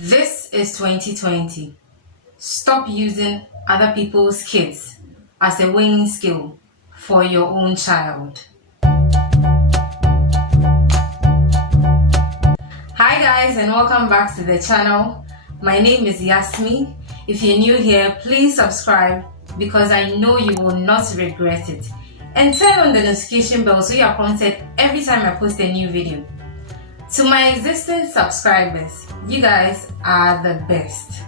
This is 2020. Stop using other people's kids as a weighing scale for your own child. Hi guys, and welcome back to the channel. My name is Yasmi. If you're new here, please subscribe because I know you will not regret it. And turn on the notification bell so you are prompted every time I post a new video. To my existing subscribers, you guys are the best.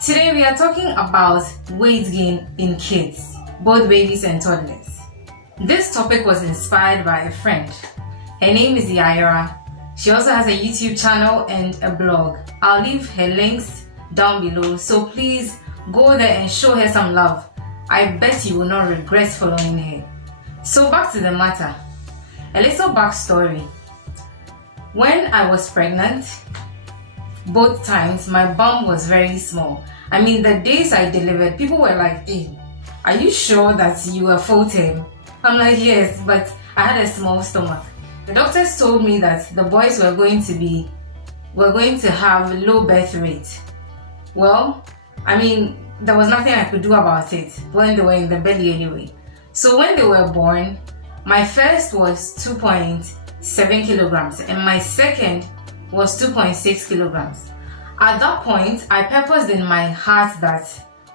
Today we are talking about weight gain in kids, both babies and toddlers. This topic was inspired by a friend. Her name is Yaira. She also has a YouTube channel and a blog. I'll leave her links down below, so please go there and show her some love. I bet you will not regret following her. So back to the matter. A little backstory. When I was pregnant, both times my bum was very small. I mean, the days I delivered, people were like, "Hey, are you sure that you are full term?" I'm like, "Yes, but I had a small stomach." The doctors told me that the boys were going to have low birth rate. Well, I mean, there was nothing I could do about it when they were in the belly anyway. So when they were born, my first was 2.7 kilograms and my second was 2.6 kilograms. At that point, I purposed in my heart that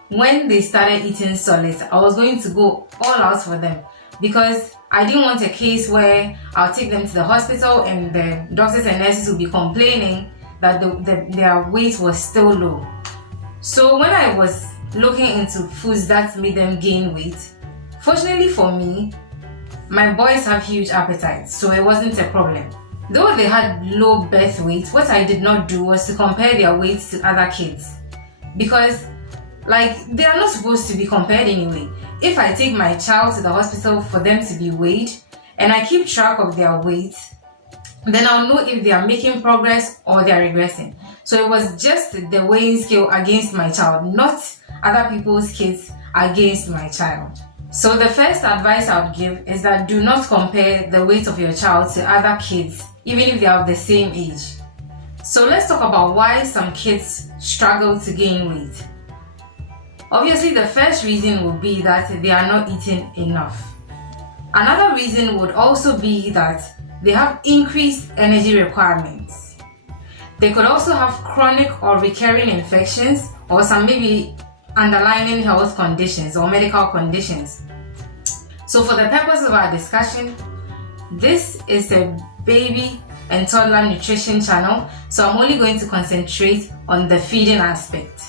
when they started eating solids, I was going to go all out for them because I didn't want a case where I'll take them to the hospital and the doctors and nurses will be complaining that their weight was still low. So when I was looking into foods that made them gain weight, fortunately for me, my boys have huge appetites, so it wasn't a problem. Though they had low birth weight, what I did not do was to compare their weights to other kids. Because, they are not supposed to be compared anyway. If I take my child to the hospital for them to be weighed, and I keep track of their weight, then I'll know if they are making progress or they are regressing. So it was just the weighing scale against my child, not other people's kids against my child. So the first advice I would give is that do not compare the weight of your child to other kids, even if they are of the same age. So let's talk about why some kids struggle to gain weight. Obviously, the first reason would be that they are not eating enough. Another reason would also be that they have increased energy requirements. They could also have chronic or recurring infections or some maybe underlying health conditions or medical conditions. So for the purpose of our discussion, this is a baby and toddler nutrition channel, so I'm only going to concentrate on the feeding aspect.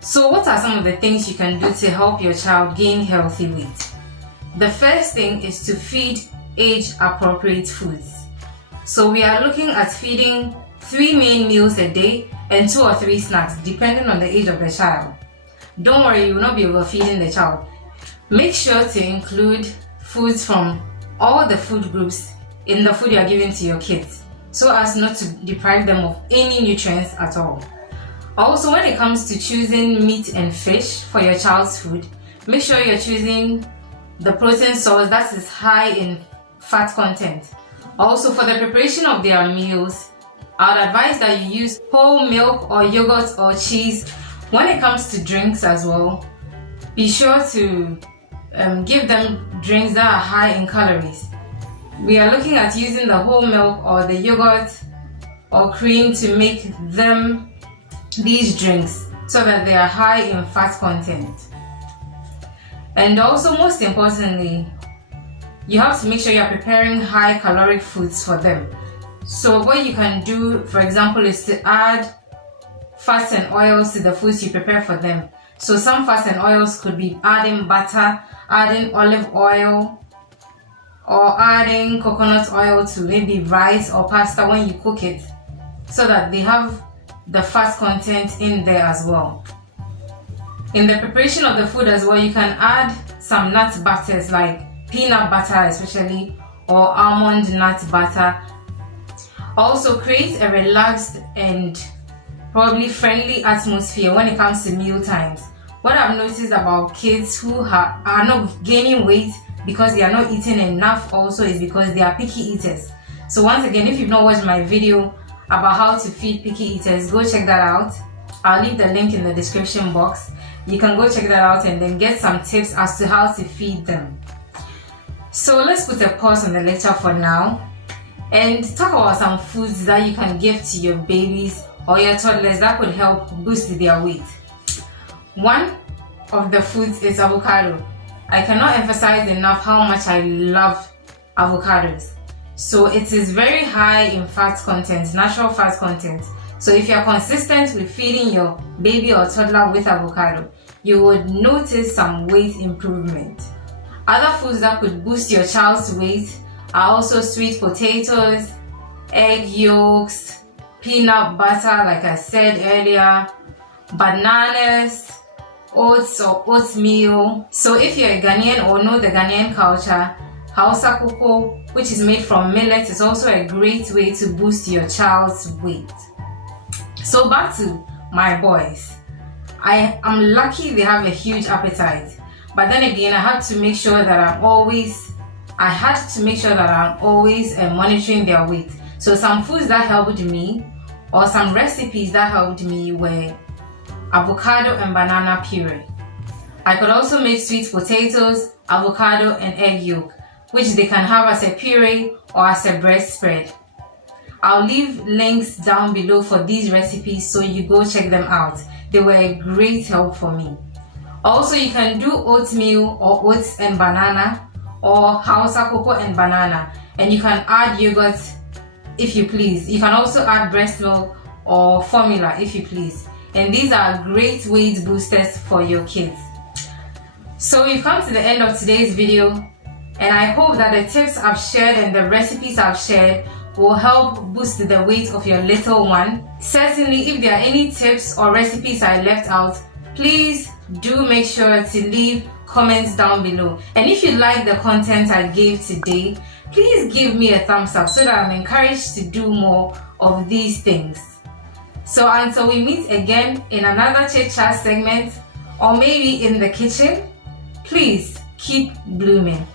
So what are some of the things you can do to help your child gain healthy weight? The first thing is to feed age-appropriate foods. So we are looking at feeding 3 main meals a day and 2 or 3 snacks depending on the age of the child. Don't worry, you will not be overfeeding the child. Make sure to include foods from all the food groups in the food you are giving to your kids so as not to deprive them of any nutrients at all. Also, when it comes to choosing meat and fish for your child's food, make sure you're choosing the protein source that is high in fat content. Also, for the preparation of their meals, I would advise that you use whole milk or yogurt or cheese. When it comes to drinks as well, be sure to give them drinks that are high in calories. We are looking at using the whole milk or the yogurt or cream to make them these drinks so that they are high in fat content. And also, most importantly, you have to make sure you're preparing high caloric foods for them. So what you can do, for example, is to add fats and oils to the foods you prepare for them. So some fats and oils could be adding butter, adding olive oil, or adding coconut oil to maybe rice or pasta when you cook it, so that they have the fat content in there as well. In the preparation of the food as well, you can add some nut butters like peanut butter especially, or almond nut butter. Also create a relaxed and probably friendly atmosphere when it comes to meal times. What I've noticed about kids who are not gaining weight because they are not eating enough also is because they are picky eaters. So once again, if you've not watched my video about how to feed picky eaters, go check that out. I'll leave the link in the description box. You can go check that out and then get some tips as to how to feed them. So let's put a pause on the lecture for now and talk about some foods that you can give to your babies or your toddlers that could help boost their weight. One of the foods is avocado. I cannot emphasize enough how much I love avocados. So it is very high in fat content, natural fat content. So if you're consistent with feeding your baby or toddler with avocado, you would notice some weight improvement. Other foods that could boost your child's weight are also sweet potatoes, egg yolks, peanut butter, like I said earlier, bananas, oats or oatmeal. So if you're a Ghanaian or know the Ghanaian culture, Hausa cocoa, which is made from millet, is also a great way to boost your child's weight. So back to my boys. I am lucky they have a huge appetite, but then again I had to make sure that I'm always monitoring their weight. So some foods that helped me, or some recipes that helped me, were avocado and banana puree. I could also make sweet potatoes, avocado and egg yolk, which they can have as a puree or as a bread spread. I'll leave links down below for these recipes so you go check them out. They were a great help for me. Also, you can do oatmeal or oats and banana, or Hausa cocoa and banana, and you can add yogurt if you please. You can also add breast milk or formula if you please. And these are great weight boosters for your kids. So we've come to the end of today's video, and I hope that the tips I've shared and the recipes I've shared will help boost the weight of your little one. Certainly, if there are any tips or recipes I left out, please do make sure to leave comments down below. And if you like the content I gave today, please give me a thumbs up so that I'm encouraged to do more of these things. So until we meet again in another chit chat segment, or maybe in the kitchen, please keep blooming.